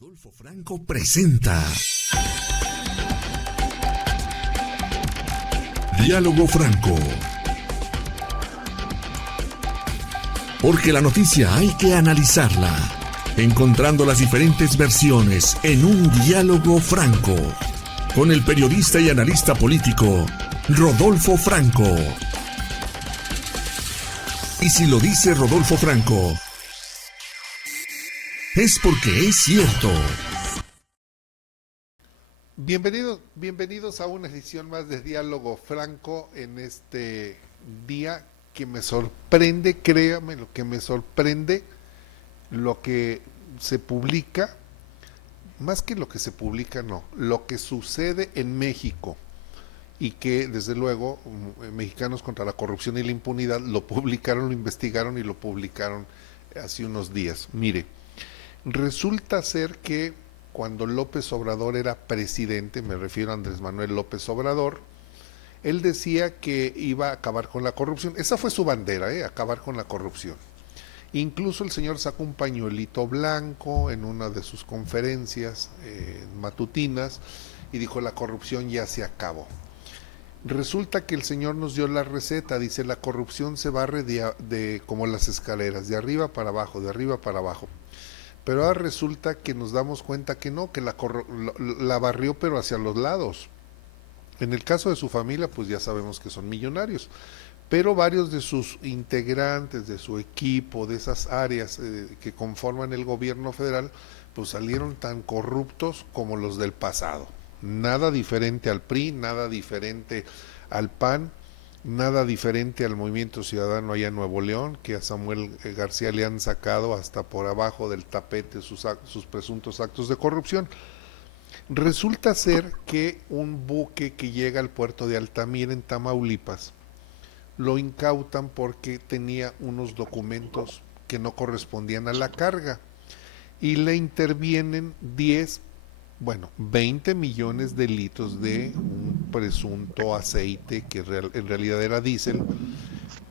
Rodolfo Franco presenta Diálogo Franco. Porque la noticia hay que analizarla, encontrando las diferentes versiones en un diálogo franco, con el periodista y analista político Rodolfo Franco. Y si lo dice Rodolfo Franco, es porque es cierto. Bienvenidos a una edición más de Diálogo Franco en este día que me sorprende, créame lo que me sorprende, lo que se publica, más que lo que se publica, no, lo que sucede en México y que desde luego Mexicanos contra la Corrupción y la Impunidad lo publicaron, lo investigaron y lo publicaron hace unos días. Mire, resulta ser que cuando López Obrador era presidente, me refiero a Andrés Manuel López Obrador, él decía que iba a acabar con la corrupción. Esa fue su bandera, acabar con la corrupción. Incluso el señor sacó un pañuelito blanco en una de sus conferencias matutinas y dijo: la corrupción ya se acabó. Resulta que el señor nos dio la receta, dice: la corrupción se barre como las escaleras, de arriba para abajo, de arriba para abajo. Pero ahora resulta que nos damos cuenta que no, que la barrió pero hacia los lados. En el caso de su familia, pues ya sabemos que son millonarios, pero varios de sus integrantes, de su equipo, de esas áreas que conforman el gobierno federal, pues salieron tan corruptos como los del pasado. Nada diferente al PRI, nada diferente al PAN, nada diferente al Movimiento Ciudadano allá en Nuevo León, que a Samuel García le han sacado hasta por abajo del tapete sus presuntos actos de corrupción. Resulta ser que un buque que llega al puerto de Altamira en Tamaulipas lo incautan porque tenía unos documentos que no correspondían a la carga y le intervienen 20 millones de litros de un presunto aceite que en realidad era diésel,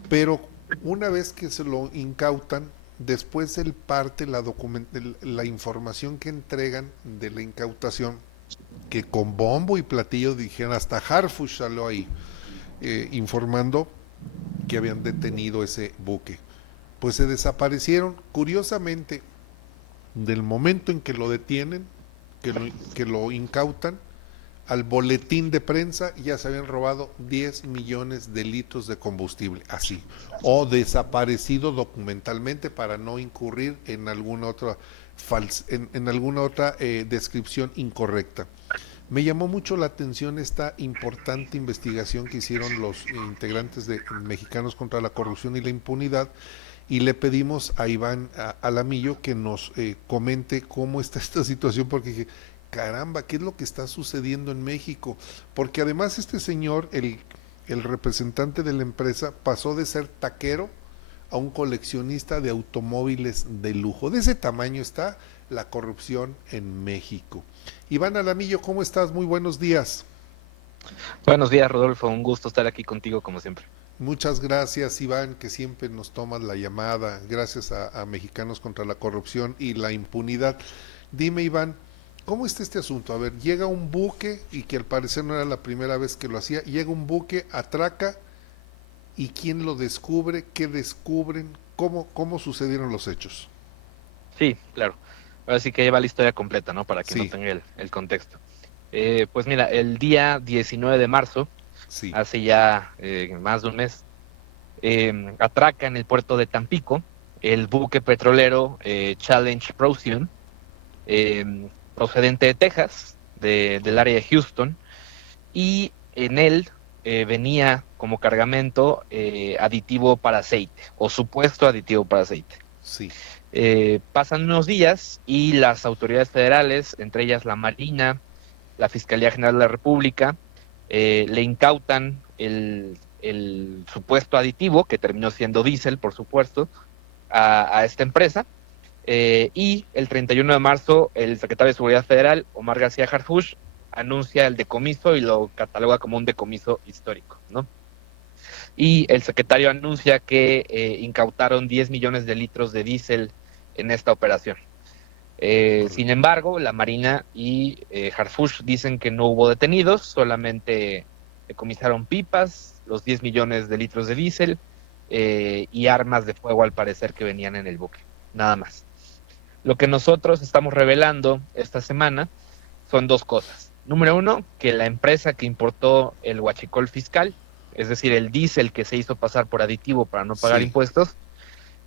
pero una vez que se lo incautan, después él parte la información que entregan de la incautación, que con bombo y platillo dijeron, hasta Harfush salió ahí, informando que habían detenido ese buque. Pues se desaparecieron, curiosamente, del momento en que lo detienen, que lo incautan, al boletín de prensa ya se habían robado 10 millones de litros de combustible, así, o desaparecido documentalmente para no incurrir en alguna otra descripción incorrecta. Me llamó mucho la atención esta importante investigación que hicieron los integrantes de Mexicanos contra la Corrupción y la Impunidad, y le pedimos a Iván Alamillo que nos comente cómo está esta situación, porque dije, caramba, ¿qué es lo que está sucediendo en México? Porque además este señor, el representante de la empresa, pasó de ser taquero a un coleccionista de automóviles de lujo. De ese tamaño está la corrupción en México. Iván Alamillo, ¿cómo estás? Muy buenos días. Buenos días, Rodolfo, un gusto estar aquí contigo como siempre. Muchas gracias, Iván, que siempre nos tomas la llamada. Gracias a Mexicanos contra la Corrupción y la Impunidad. Dime, Iván, ¿cómo está este asunto? A ver, llega un buque, y que al parecer no era la primera vez que lo hacía, llega un buque, atraca, ¿y quién lo descubre? ¿Qué descubren? ¿Cómo sucedieron los hechos? Sí, claro. Ahora sí que lleva la historia completa, ¿no? Para que no Sí, tenga el contexto. Pues mira, el día 19 de marzo, sí, hace ya más de un mes, atraca en el puerto de Tampico el buque petrolero Challenge Procyon, procedente de Texas, del área de Houston, y en él venía como cargamento aditivo para aceite, o supuesto aditivo para aceite. sí, Pasan unos días y las autoridades federales, entre ellas la Marina, la Fiscalía General de la República, le incautan el supuesto aditivo, que terminó siendo diésel, por supuesto, a esta empresa. Y el 31 de marzo, el secretario de Seguridad Federal, Omar García Harfuch, anuncia el decomiso y lo cataloga como un decomiso histórico, ¿no? Y el secretario anuncia que incautaron 10 millones de litros de diésel en esta operación. Sin embargo, la Marina y Harfush dicen que no hubo detenidos, solamente decomisaron pipas, los 10 millones de litros de diésel y armas de fuego al parecer que venían en el buque, nada más. Lo que nosotros estamos revelando esta semana son dos cosas. Número uno, que la empresa que importó el huachicol fiscal, es decir, el diésel que se hizo pasar por aditivo para no pagar impuestos,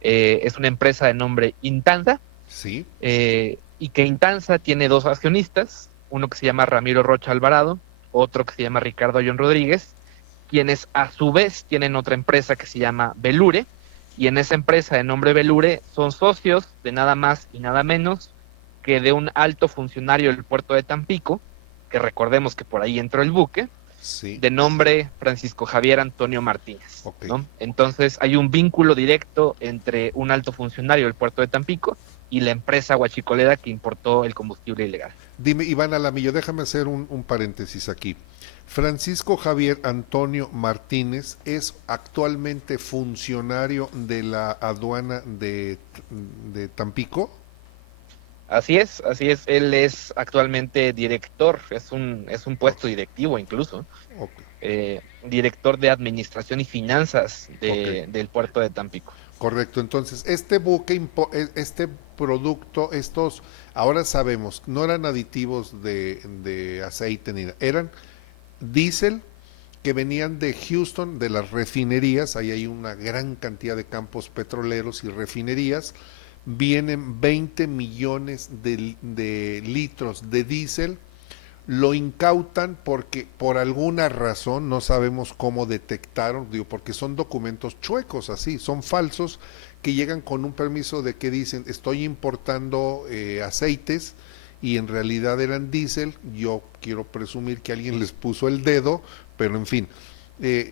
es una empresa de nombre Intansa, Sí. Y que Intansa tiene dos accionistas, uno que se llama Ramiro Rocha Alvarado, otro que se llama Ricardo Ayón Rodríguez, quienes a su vez tienen otra empresa que se llama Belure, y en esa empresa de nombre Belure son socios de nada más y nada menos que de un alto funcionario del puerto de Tampico, que recordemos que por ahí entró el buque, Sí. de nombre Francisco Javier Antonio Martínez. Okay. ¿No? Entonces hay un vínculo directo entre un alto funcionario del puerto de Tampico y la empresa huachicolera que importó el combustible ilegal. Dime, Iván Alamillo, déjame hacer un paréntesis aquí. Francisco Javier Antonio Martínez es actualmente funcionario de la aduana de Tampico. Así es, él es actualmente director, es un puesto directivo incluso, director de administración y finanzas del puerto de Tampico. Correcto, entonces este buque, este producto, estos, ahora sabemos, no eran aditivos de aceite ni nada, eran diésel que venían de Houston, de las refinerías, ahí hay una gran cantidad de campos petroleros y refinerías, vienen 20 millones de litros de diésel, lo incautan porque por alguna razón, no sabemos cómo detectaron, digo, porque son documentos chuecos así, son falsos, que llegan con un permiso de que dicen, estoy importando aceites, y en realidad eran diésel. Yo quiero presumir que alguien les puso el dedo, pero en fin,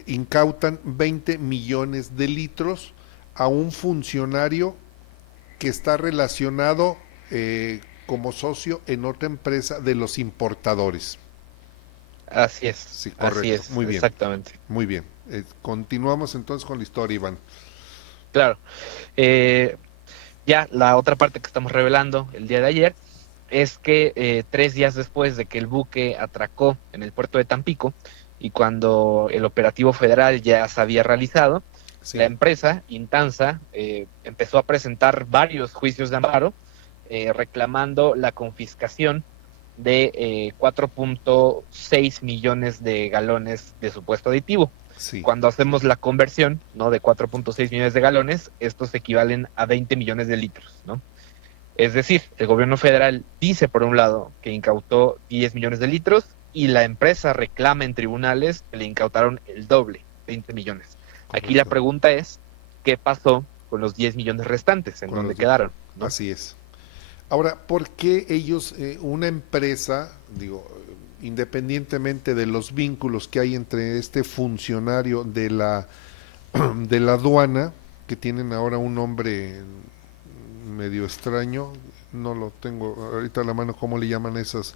incautan 20 millones de litros a un funcionario que está relacionado como socio en otra empresa de los importadores. Así es. Sí, correcto. Así es, muy bien. Exactamente. Muy bien. Continuamos entonces con la historia, Iván. Claro. Ya la otra parte que estamos revelando el día de ayer es que 3 días después de que el buque atracó en el puerto de Tampico y cuando el operativo federal ya se había realizado, la empresa, Intansa, empezó a presentar varios juicios de amparo reclamando la confiscación de 4.6 millones de galones de supuesto aditivo. Cuando hacemos la conversión, ¿no?, de 4.6 millones de galones, estos equivalen a 20 millones de litros, ¿no? Es decir, el gobierno federal dice, por un lado, que incautó 10 millones de litros y la empresa reclama en tribunales que le incautaron el doble, 20 millones. Correcto. Aquí la pregunta es, ¿qué pasó con los 10 millones restantes? ¿En dónde quedaron? ¿No? Así es. Ahora, ¿por qué ellos, una empresa, digo, independientemente de los vínculos que hay entre este funcionario de la aduana, que tienen ahora un nombre medio extraño, no lo tengo ahorita a la mano, ¿cómo le llaman esas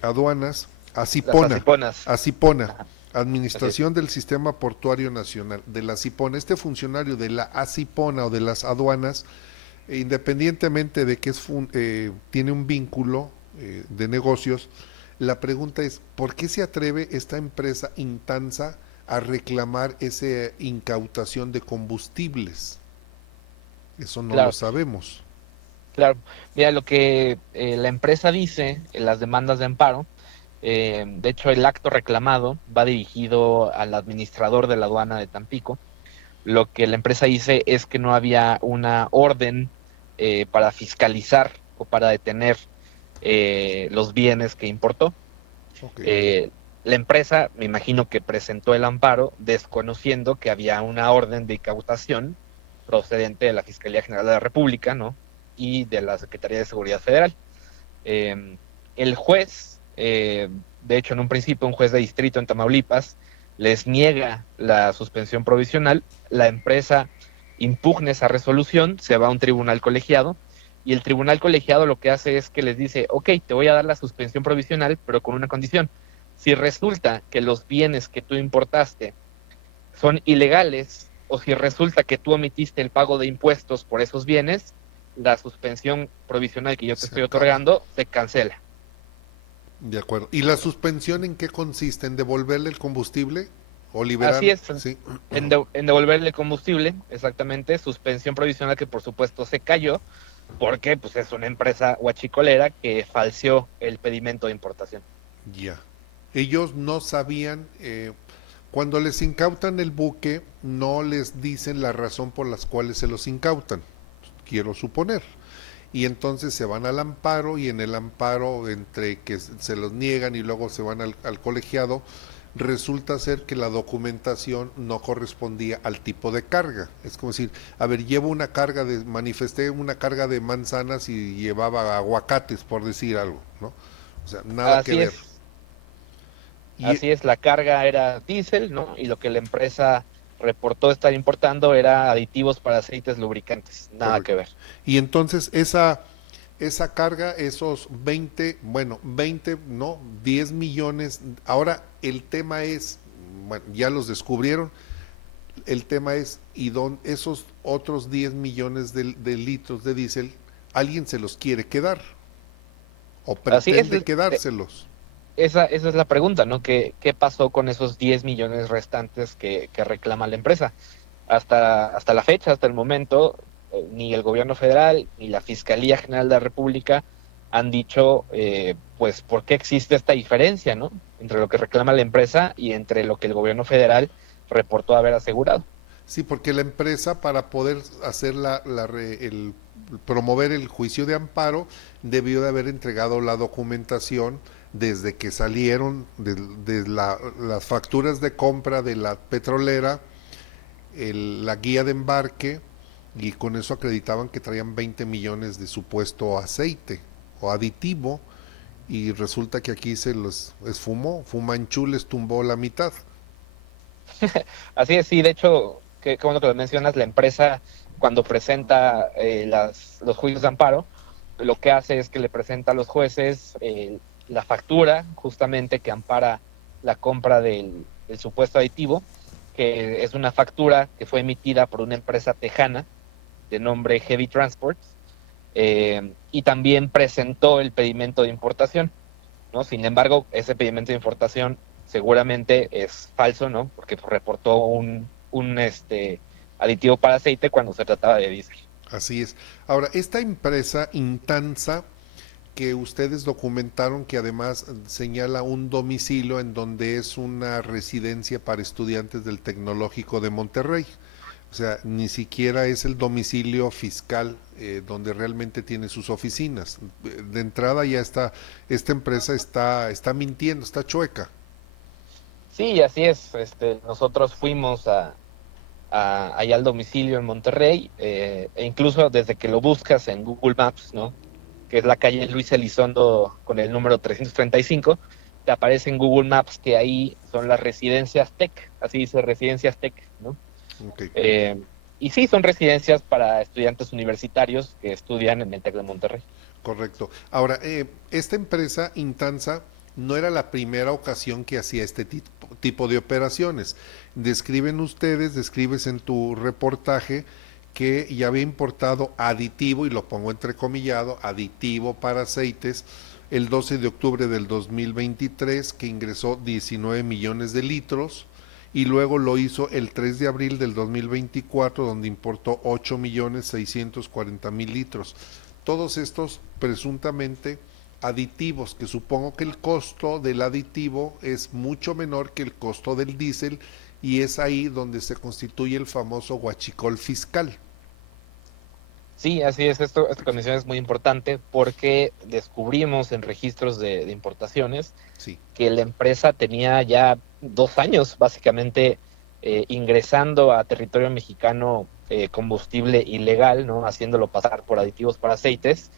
aduanas? Asipona, Administración del Sistema Portuario Nacional, de la Asipona. Este funcionario de la Asipona o de las aduanas, independientemente de que tiene un vínculo de negocios, la pregunta es, ¿por qué se atreve esta empresa Intansa a reclamar esa incautación de combustibles? Eso no lo sabemos. Claro, mira, lo que la empresa dice en las demandas de amparo, de hecho el acto reclamado va dirigido al administrador de la aduana de Tampico. Lo que la empresa dice es que no había una orden para fiscalizar o para detener los bienes que importó. La empresa, me imagino que presentó el amparo desconociendo que había una orden de incautación procedente de la Fiscalía General de la República, ¿no?, y de la Secretaría de Seguridad Federal. El juez, de hecho en un principio un juez de distrito en Tamaulipas, les niega la suspensión provisional, la empresa impugna esa resolución, se va a un tribunal colegiado, y el tribunal colegiado lo que hace es que les dice, ok, te voy a dar la suspensión provisional, pero con una condición. Si resulta que los bienes que tú importaste son ilegales, o si resulta que tú omitiste el pago de impuestos por esos bienes, la suspensión provisional que yo te Se estoy acaba. otorgando se cancela. De acuerdo. ¿Y la suspensión en qué consiste? ¿En devolverle el combustible o Así liberar? es, Sí. en devolverle el combustible, exactamente, suspensión provisional que por supuesto se cayó, porque pues es una empresa huachicolera que falseó el pedimento de importación. Ya. Ellos no sabían, cuando les incautan el buque, no les dicen la razón por las cuales se los incautan, quiero suponer. Y entonces se van al amparo y en el amparo, entre que se los niegan y luego se van al colegiado, resulta ser que la documentación no correspondía al tipo de carga. Es como decir, a ver, manifesté una carga de manzanas y llevaba aguacates, por decir algo, ¿no? O sea, nada que Así ver. es, Y, así es, la carga era diésel, ¿no? Y lo que la empresa reportó estar importando era aditivos para aceites lubricantes, nada que correcto. ver. Y entonces esa carga, esos 20, bueno, 20, no, 10 millones. Ahora el tema es, bueno, ya los descubrieron, el tema es, esos otros 10 millones de litros de diésel, alguien se los quiere quedar o Así es, pretende quedárselos. esa es la pregunta, ¿no? ¿Qué pasó con esos 10 millones restantes que reclama la empresa? Hasta la fecha, hasta el momento, ni el gobierno federal ni la Fiscalía General de la República han dicho, pues, por qué existe esta diferencia, ¿no? Entre lo que reclama la empresa y entre lo que el gobierno federal reportó haber asegurado. Sí, porque la empresa para poder hacer promover el juicio de amparo debió de haber entregado la documentación desde que salieron las facturas de compra de la petrolera, la guía de embarque, y con eso acreditaban que traían 20 millones de supuesto aceite o aditivo, y resulta que aquí se los esfumó, Fumanchu les tumbó la mitad. Así es, sí, de hecho, qué bueno que lo mencionas, la empresa cuando presenta los juicios de amparo, lo que hace es que le presenta a los jueces la factura justamente que ampara la compra del supuesto aditivo, que es una factura que fue emitida por una empresa tejana de nombre Heavy Transport, y también presentó el pedimento de importación, ¿no? Sin embargo, ese pedimento de importación seguramente es falso, ¿no? Porque reportó un aditivo para aceite cuando se trataba de diésel. Así es. Ahora, esta empresa Intansa que ustedes documentaron, que además señala un domicilio en donde es una residencia para estudiantes del Tecnológico de Monterrey. O sea, ni siquiera es el domicilio fiscal donde realmente tiene sus oficinas. De entrada ya esta empresa está mintiendo, está chueca. Sí, así es. Nosotros fuimos allá al domicilio en Monterrey, e incluso desde que lo buscas en Google Maps, ¿no? Que es la calle Luis Elizondo con el número 335, te aparece en Google Maps que ahí son las residencias Tech, así dice residencias Tech, ¿no? Okay. Eh, y sí, son residencias para estudiantes universitarios que estudian en el TEC de Monterrey. Correcto. Ahora, esta empresa Intansa no era la primera ocasión que hacía este tipo de operaciones. Describes en tu reportaje que ya había importado aditivo, y lo pongo entrecomillado, aditivo para aceites, el 12 de octubre del 2023, que ingresó 19 millones de litros, y luego lo hizo el 3 de abril del 2024, donde importó 8 millones 640 mil litros. Todos estos presuntamente aditivos, que supongo que el costo del aditivo es mucho menor que el costo del diésel, y es ahí donde se constituye el famoso huachicol fiscal. Sí, así es. Esta condición es muy importante porque descubrimos en registros de importaciones Sí, que la empresa tenía ya 2 años básicamente ingresando a territorio mexicano combustible ilegal, ¿no? Haciéndolo pasar por aditivos para aceites.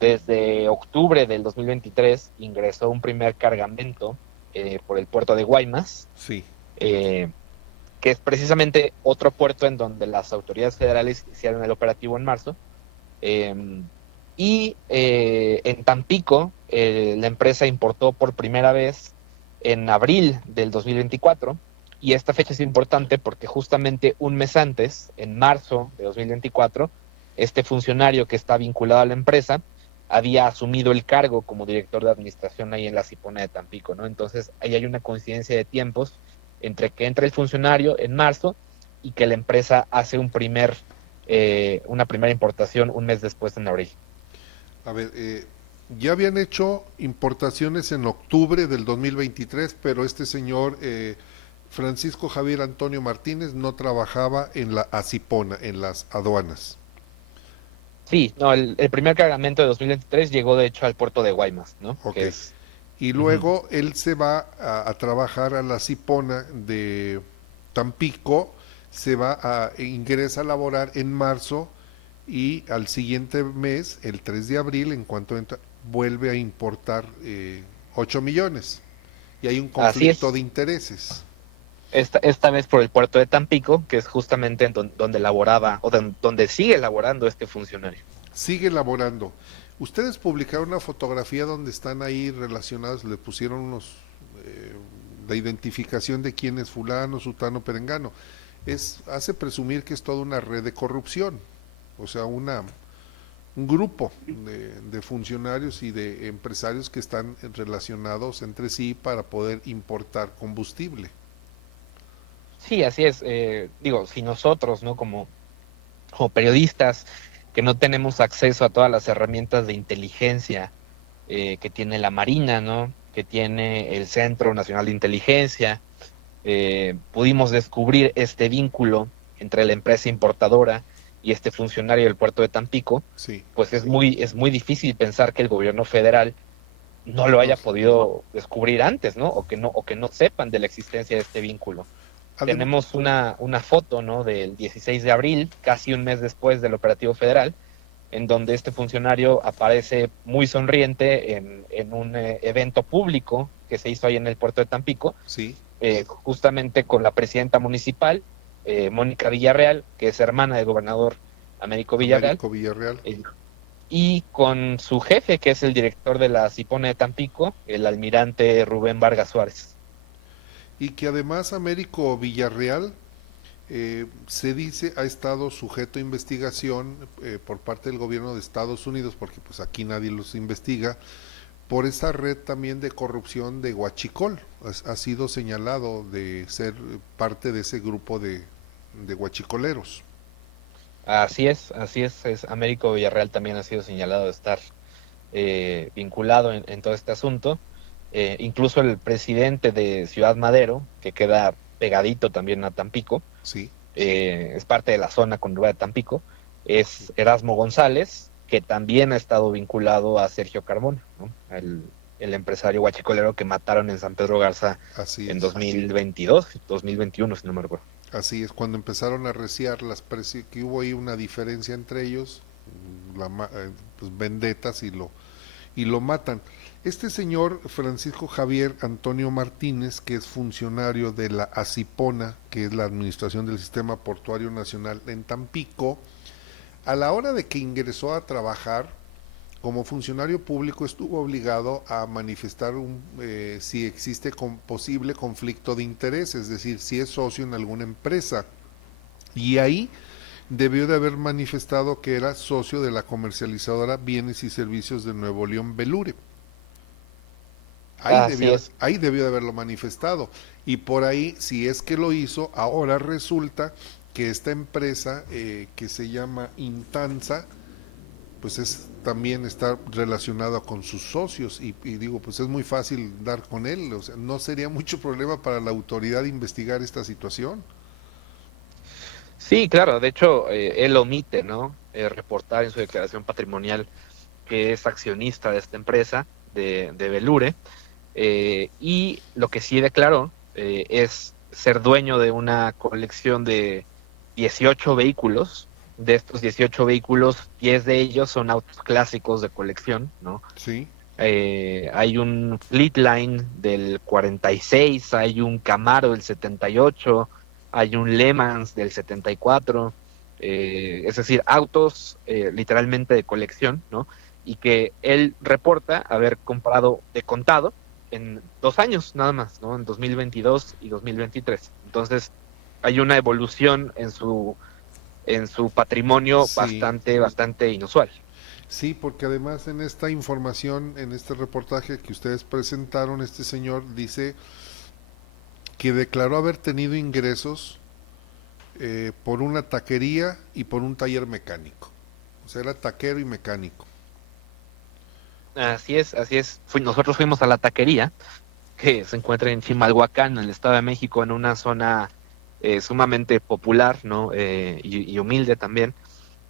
Desde octubre del 2023 ingresó un primer cargamento por el puerto de Guaymas, sí, eh, que es precisamente otro puerto en donde las autoridades federales hicieron el operativo en marzo. Eh, en Tampico, la empresa importó por primera vez en abril del 2024, y esta fecha es importante porque justamente un mes antes, en marzo de 2024, este funcionario que está vinculado a la empresa había asumido el cargo como director de administración ahí en la Cipona de Tampico, ¿no? Entonces ahí hay una coincidencia de tiempos entre que entra el funcionario en marzo y que la empresa hace una primera importación un mes después, en abril. A ver, ya habían hecho importaciones en octubre del 2023, pero este señor Francisco Javier Antonio Martínez no trabajaba en la Acipona, en las aduanas. Sí, no, el primer cargamento de 2023 llegó de hecho al puerto de Guaymas, ¿no? Ok. Que es... Y Ujú. luego él se va a trabajar a la Cipona de Tampico, ingresa a laborar en marzo y al siguiente mes, el 3 de abril, en cuanto entra, vuelve a importar 8 millones. Y hay un Así conflicto de es. intereses. Esta vez por el puerto de Tampico, que es justamente en donde laboraba, o donde sigue laborando este funcionario. Sigue laborando. Ustedes publicaron una fotografía donde están ahí relacionados, le pusieron unos la identificación de quién es fulano, sutano, perengano. Hace presumir que es toda una red de corrupción, o sea, un grupo de funcionarios y de empresarios que están relacionados entre sí para poder importar combustible. Sí, así es. Digo, si nosotros, ¿no? Como periodistas que no tenemos acceso a todas las herramientas de inteligencia que tiene la Marina, ¿no? Que tiene el Centro Nacional de Inteligencia, pudimos descubrir este vínculo entre la empresa importadora y este funcionario del puerto de Tampico, Sí. pues es muy difícil pensar que el gobierno federal no lo No, haya podido descubrir antes, ¿no? O que no sepan de la existencia de este vínculo. adem- Tenemos una foto, ¿no? Del 16 de abril, casi un mes después del operativo federal, en donde este funcionario aparece muy sonriente en un evento público que se hizo ahí en el puerto de Tampico, sí, justamente con la presidenta municipal, Mónica Villarreal, que es hermana del gobernador Américo Villarreal, Américo Villarreal. eh, y con su jefe, que es el director de la Cipona de Tampico, el almirante Rubén Vargas Suárez. Y que además Américo Villarreal se dice ha estado sujeto a investigación por parte del gobierno de Estados Unidos, porque pues aquí nadie los investiga, por esa red también de corrupción de Huachicol. Ha sido señalado de ser parte de ese grupo de huachicoleros. Así es, Américo Villarreal también ha sido señalado de estar vinculado en todo este asunto. Incluso el presidente de Ciudad Madero, que queda pegadito también a Tampico, Sí, es parte de la zona conurbada de Tampico, es Erasmo González, que también ha estado vinculado a Sergio Carmona, ¿no? El empresario huachicolero que mataron en San Pedro Garza así en es. 2022, 2021, si no me recuerdo. Así es, cuando empezaron a reciar que hubo ahí una diferencia entre ellos, pues vendetas y lo matan. Este señor Francisco Javier Antonio Martínez, que es funcionario de la ACIPONA, que es la Administración del Sistema Portuario Nacional en Tampico, a la hora de que ingresó a trabajar como funcionario público estuvo obligado a manifestar si existe posible conflicto de interés, es decir, si es socio en alguna empresa. Y ahí debió de haber manifestado que era socio de la comercializadora Bienes y Servicios de Nuevo León Belure. Así es. Ahí debió de haberlo manifestado. Y por ahí, si es que lo hizo, ahora resulta que esta empresa que se llama Intanza, pues también está relacionada con sus socios y digo, pues es muy fácil dar con él, o sea, no sería mucho problema para la autoridad investigar esta situación. Sí, claro, de hecho, él omite, ¿no? Reportar en su declaración patrimonial que es accionista de esta empresa, de Belure, y lo que sí declaró es ser dueño de una colección de 18 vehículos. De estos 18 vehículos, 10 de ellos son autos clásicos de colección, ¿no? Sí, Hay un Fleetline del 46, hay un Camaro del 78, hay un Le Mans del 74, es decir, autos literalmente de colección, ¿no? Y que él reporta haber comprado de contado en 2 años nada más, ¿no? En 2022 y 2023. Entonces, hay una evolución en su patrimonio Sí, bastante inusual. sí, porque además en esta información, en este reportaje que ustedes presentaron, este señor dice que declaró haber tenido ingresos por una taquería y por un taller mecánico. O sea, era taquero y mecánico. Así es, así es. Nosotros fuimos a la taquería, que se encuentra en Chimalhuacán, en el Estado de México, en una zona sumamente popular, ¿no? Y humilde también.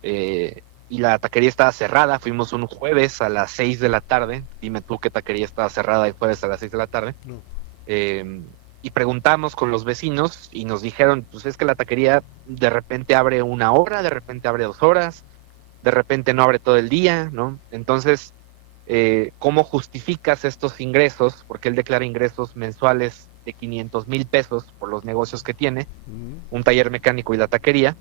Y la taquería estaba cerrada. Fuimos un jueves a las 6 de la tarde. Dime tú qué taquería estaba cerrada el jueves a las 6 de la tarde. No. Eh, y preguntamos con los vecinos y nos dijeron, pues es que la taquería de repente abre 1 hora, de repente abre 2 horas, de repente no abre todo el día, ¿no? Entonces, ¿cómo justificas estos ingresos? Porque él declara ingresos mensuales de 500,000 pesos por los negocios que tiene, Mm. un taller mecánico y la taquería.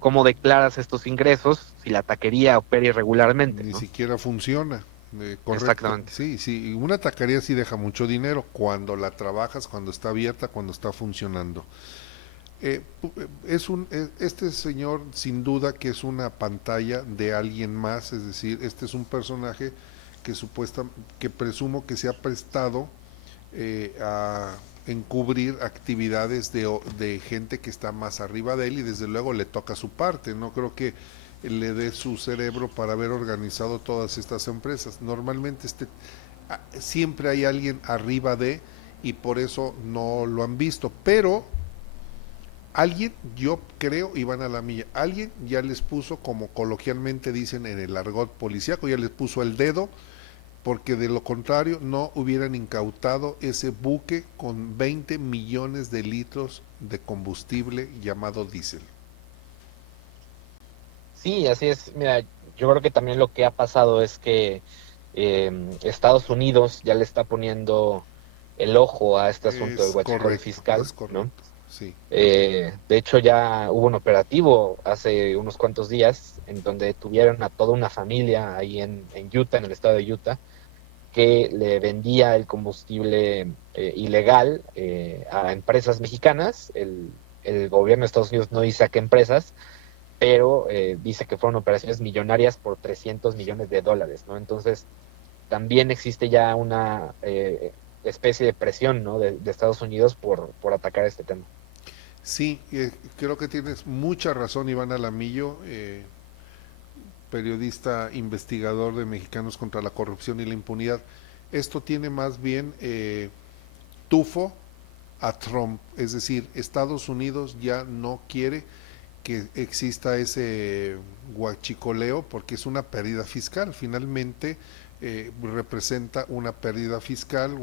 ¿Cómo declaras estos ingresos si la taquería opera irregularmente, Ni ¿no? siquiera funciona. Correcto. Exactamente. Sí, sí. Una taquería sí deja mucho dinero cuando la trabajas, cuando está abierta, cuando está funcionando. Este señor sin duda que es una pantalla de alguien más, es decir, este es un personaje que que presumo que se ha prestado a encubrir actividades de gente que está más arriba de él y desde luego le toca su parte. No creo que le dé su cerebro para haber organizado todas estas empresas. Normalmente siempre hay alguien arriba de y por eso no lo han visto, pero alguien, yo creo, y van a la milla, alguien ya les puso, como coloquialmente dicen en el argot policíaco, ya les puso el dedo, porque de lo contrario no hubieran incautado ese buque con 20 millones de litros de combustible llamado diésel. Sí, así es. Mira, yo creo que también lo que ha pasado es que Estados Unidos ya le está poniendo el ojo a este asunto del huachicol Es fiscal, ¿no? correcto, sí. De hecho, ya hubo un operativo hace unos cuantos días en donde tuvieron a toda una familia ahí en Utah, en el estado de Utah, que le vendía el combustible ilegal a empresas mexicanas. El gobierno de Estados Unidos no dice a qué empresas, pero dice que fueron operaciones millonarias por 300 millones de dólares, ¿no? Entonces, también existe ya una especie de presión, ¿no? de Estados Unidos por atacar este tema. Sí, creo que tienes mucha razón, Iván Alamillo, periodista investigador de Mexicanos contra la Corrupción y la Impunidad. Esto tiene más bien tufo a Trump, es decir, Estados Unidos ya no quiere que exista ese guachicoleo porque es una pérdida fiscal, finalmente representa una pérdida fiscal,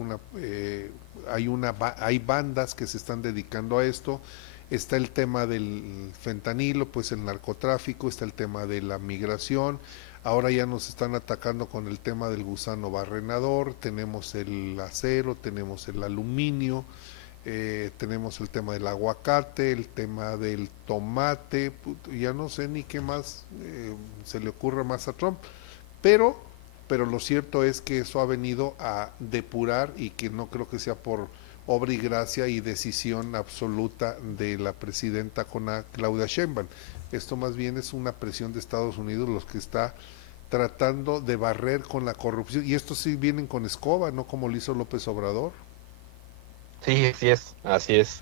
hay bandas que se están dedicando a esto, está el tema del fentanilo, pues el narcotráfico, está el tema de la migración, ahora ya nos están atacando con el tema del gusano barrenador, tenemos el acero, tenemos el aluminio, tenemos el tema del aguacate, el tema del tomate, ya no sé ni qué más se le ocurre más a Trump, pero, pero lo cierto es que eso ha venido a depurar y que no creo que sea por obra y gracia y decisión absoluta de la presidenta Claudia Sheinbaum. Esto más bien es una presión de Estados Unidos los que está tratando de barrer con la corrupción y estos sí vienen con escoba, no como lo hizo López Obrador. Sí, así es, así es.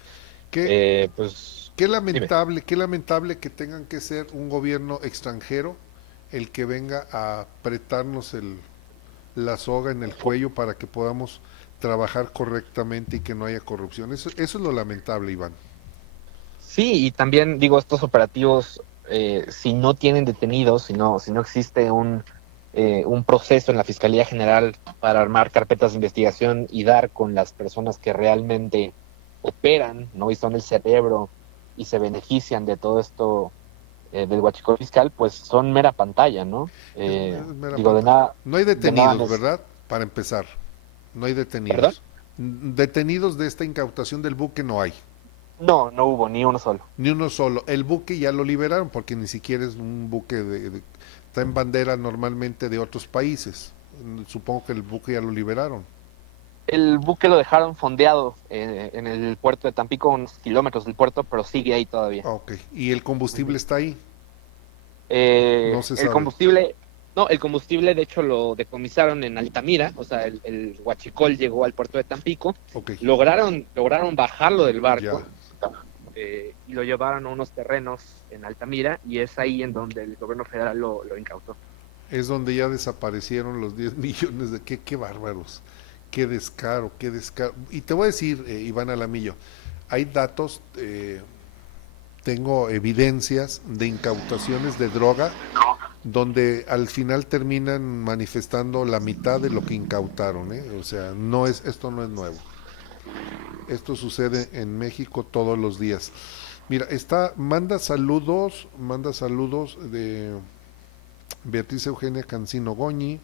Qué, Pues, dime. qué lamentable que tengan que ser un gobierno extranjero el que venga a apretarnos la soga en el cuello para que podamos trabajar correctamente y que no haya corrupción. Eso es lo lamentable, Iván. Sí, y también digo, estos operativos, si no tienen detenidos, si no existe un proceso en la Fiscalía General para armar carpetas de investigación y dar con las personas que realmente operan, ¿no? Y son el cerebro y se benefician de todo esto del huachicol fiscal, pues son mera pantalla, ¿no? Es mera Digo, pantalla. No hay de nada detenidos, les... ¿verdad? Para empezar, no hay ¿Perdón? detenidos. Detenidos de esta incautación del buque no hay. No, no hubo ni uno solo. Ni uno solo. El buque ya lo liberaron porque ni siquiera es un buque está en bandera normalmente de otros países. Supongo que el buque ya lo liberaron. El buque lo dejaron fondeado en el puerto de Tampico, unos kilómetros del puerto, pero sigue ahí todavía. Ok. Y el combustible Ujú. está ahí. No se El sabe. combustible, no, el combustible de hecho lo decomisaron en Altamira, o sea, el huachicol llegó al puerto de Tampico, Ok, lograron bajarlo del ya. barco y lo llevaron a unos terrenos en Altamira y es ahí en donde el gobierno federal lo incautó. Es donde ya desaparecieron los 10 millones de... Qué bárbaros, qué descaro, qué descaro. Y te voy a decir, Iván Alamillo, hay datos, tengo evidencias de incautaciones de droga donde al final terminan manifestando la mitad de lo que incautaron, ¿eh? O sea, esto no es nuevo. Esto sucede en México todos los días. Mira, manda saludos de Beatriz Eugenia Cancino Goñi,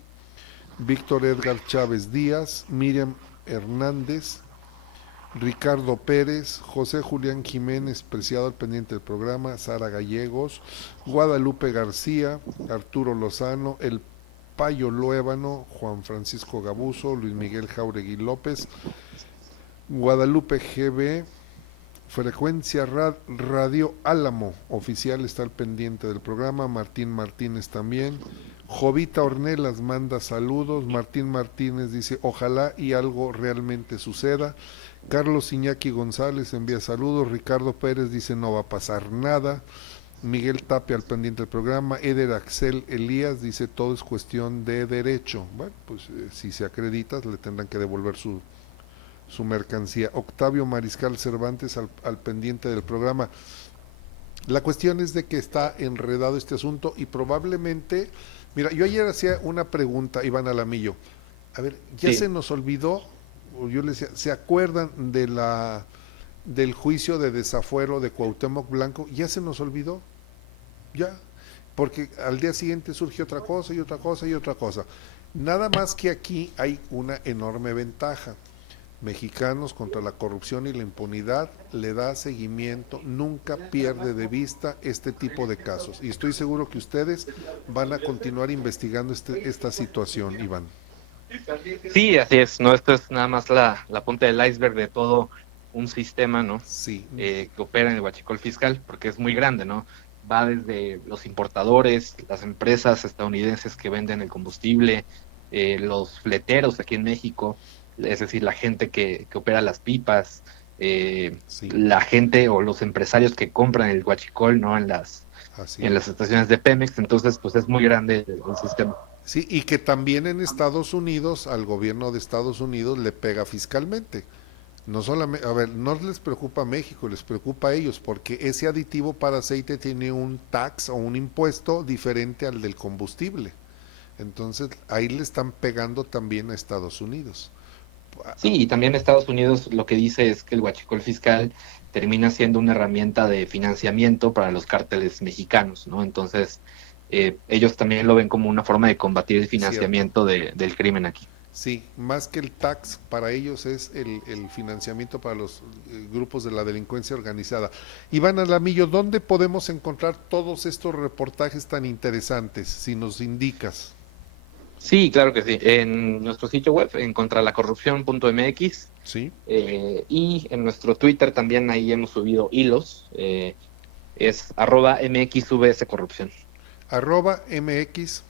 Víctor Edgar Chávez Díaz, Miriam Hernández, Ricardo Pérez, José Julián Jiménez, preciado al pendiente del programa, Sara Gallegos, Guadalupe García, Arturo Lozano, El Payo Luébano, Juan Francisco Gabuso, Luis Miguel Jauregui López, Guadalupe GB, Frecuencia Radio Álamo, oficial está al pendiente del programa, Martín Martínez también, Jovita Ornelas manda saludos, Martín Martínez dice ojalá y algo realmente suceda, Carlos Iñaki González envía saludos, Ricardo Pérez dice no va a pasar nada, Miguel Tapia al pendiente del programa, Eder Axel Elías dice todo es cuestión de derecho, bueno pues si se acredita le tendrán que devolver su mercancía. Octavio Mariscal Cervantes al pendiente del programa. La cuestión es de que está enredado este asunto y probablemente, mira, yo ayer hacía una pregunta, Iván Alamillo, a ver, ya Sí. se nos olvidó, o yo le decía, ¿se acuerdan del juicio de desafuero de Cuauhtémoc Blanco? ¿Ya se nos olvidó? Ya, porque al día siguiente surge otra cosa y otra cosa y otra cosa. Nada más que aquí hay una enorme ventaja. Mexicanos contra la corrupción y la impunidad le da seguimiento, nunca pierde de vista este tipo de casos. Y estoy seguro que ustedes van a continuar investigando esta situación, Iván. Sí, así es, ¿no? Esto es nada más la punta del iceberg de todo un sistema, ¿no? Sí, Que opera en el huachicol fiscal, porque es muy grande, ¿no? Va desde los importadores, las empresas estadounidenses que venden el combustible, los fleteros aquí en México, es decir, la gente que opera las pipas, sí, la gente o los empresarios que compran el huachicol, ¿no? así En es. las estaciones de Pemex, entonces, pues es muy grande el sistema. Sí, y que también en Estados Unidos, al gobierno de Estados Unidos le pega fiscalmente. No solamente, a ver, no les preocupa a México, les preocupa a ellos, porque ese aditivo para aceite tiene un tax o un impuesto diferente al del combustible. Entonces, ahí le están pegando también a Estados Unidos. Sí, y también Estados Unidos lo que dice es que el huachicol fiscal termina siendo una herramienta de financiamiento para los cárteles mexicanos, ¿no? Entonces, ellos también lo ven como una forma de combatir el Cierto. financiamiento del crimen aquí. Sí, más que el tax, para ellos es el financiamiento para los grupos de la delincuencia organizada. Iván Alamillo, ¿dónde podemos encontrar todos estos reportajes tan interesantes, si nos indicas? Sí, claro que sí. En nuestro sitio web, en contralacorrupción.mx, Sí, y en nuestro Twitter también ahí hemos subido hilos, es @mxvscorrupción. @MX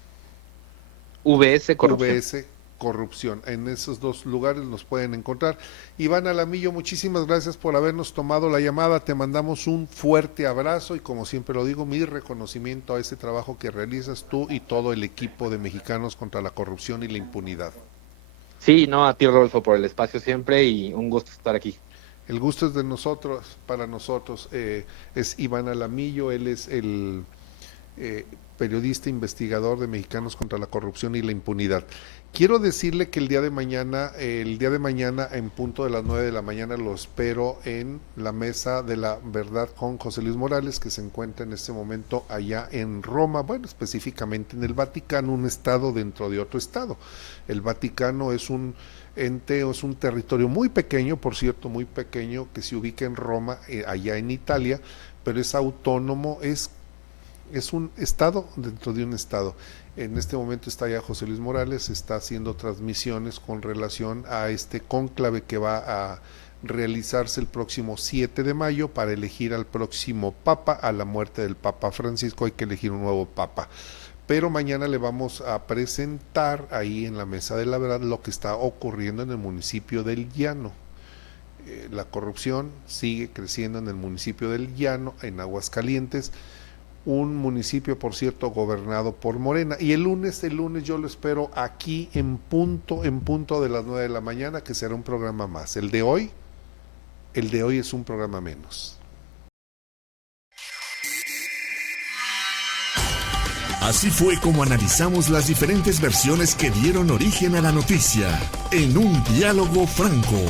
VS Corrupción. VS Corrupción. En esos dos lugares nos pueden encontrar. Iván Alamillo, muchísimas gracias por habernos tomado la llamada. Te mandamos un fuerte abrazo y como siempre lo digo, mi reconocimiento a ese trabajo que realizas tú y todo el equipo de Mexicanos contra la Corrupción y la Impunidad. Sí, no, a ti Rodolfo por el espacio siempre y un gusto estar aquí. El gusto es de nosotros, para nosotros. Es Iván Alamillo, él es el periodista investigador de Mexicanos contra la Corrupción y la Impunidad. Quiero decirle que el día de mañana en punto de las 9 de la mañana lo espero en la Mesa de la Verdad con José Luis Morales, que se encuentra en este momento allá en Roma, bueno, específicamente en el Vaticano, un estado dentro de otro estado. El Vaticano es un ente, es un territorio muy pequeño, por cierto, muy pequeño, que se ubica en Roma, allá en Italia, pero es autónomo, es un estado dentro de un estado. En este momento está ya José Luis Morales, está haciendo transmisiones con relación a este cónclave que va realizarse el próximo 7 de mayo para elegir al próximo Papa. A la muerte del Papa Francisco hay que elegir un nuevo Papa. Pero mañana le vamos a presentar ahí en la Mesa de la Verdad lo que está ocurriendo en el municipio del Llano. La corrupción sigue creciendo en el municipio del Llano, en Aguascalientes, un municipio, por cierto, gobernado por Morena. Y el lunes yo lo espero aquí en punto de las 9 de la mañana, que será un programa más. El de hoy es un programa menos. Así fue como analizamos las diferentes versiones que dieron origen a la noticia en un diálogo franco.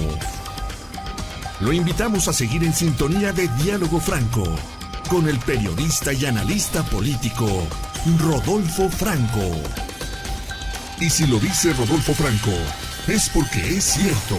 Lo invitamos a seguir en sintonía de Diálogo Franco con el periodista y analista político Rodolfo Franco. Y si lo dice Rodolfo Franco, es porque es cierto.